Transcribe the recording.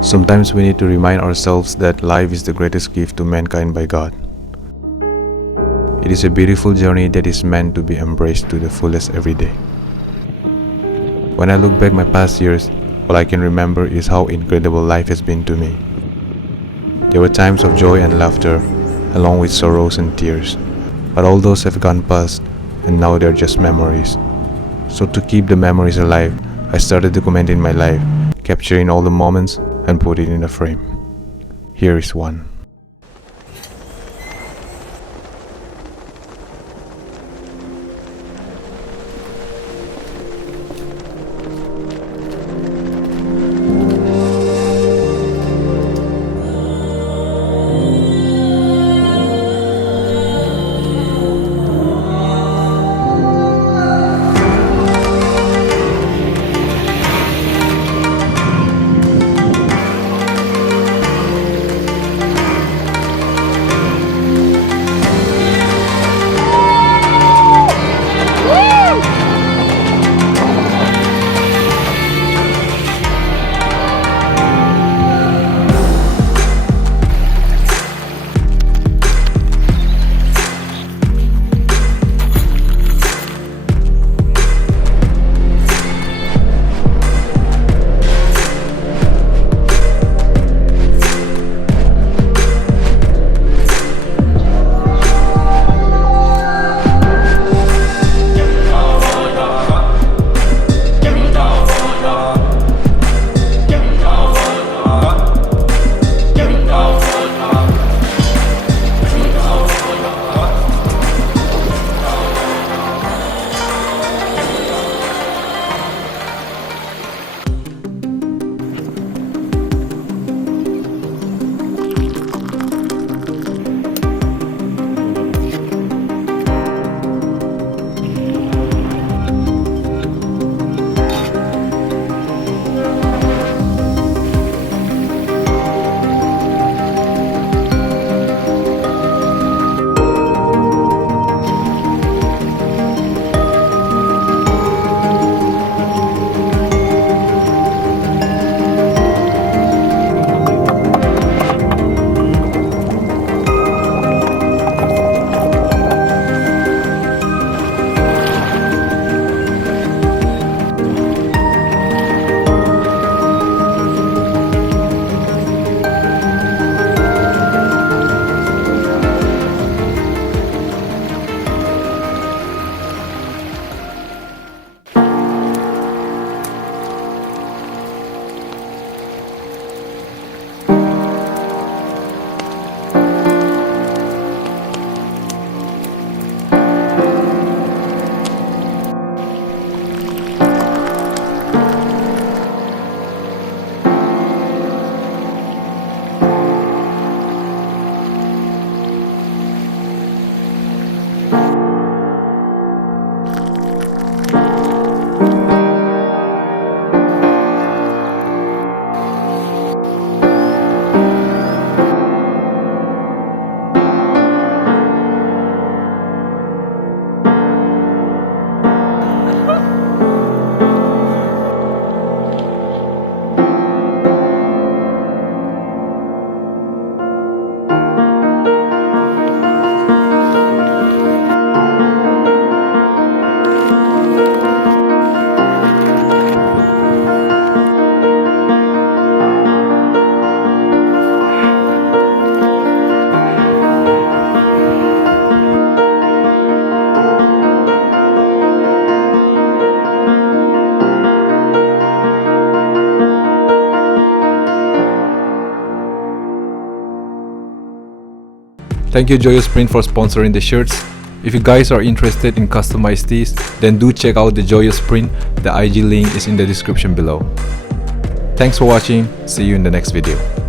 Sometimes we need to remind ourselves that life is the greatest gift to mankind by God. It is a beautiful journey that is meant to be embraced to the fullest every day. When I look back my past years, all I can remember is how incredible life has been to me. There were times of joy and laughter, along with sorrows and tears. But all those have gone past, and now they're just memories. So to keep the memories alive, I started documenting my life, capturing all the moments and put it in a frame. Here is one. Thank you Joyous Print for sponsoring the shirts. If you guys are interested in customized tees, then do check out the Joyous Print. The IG link is in the description below. Thanks for watching. See you in the next video.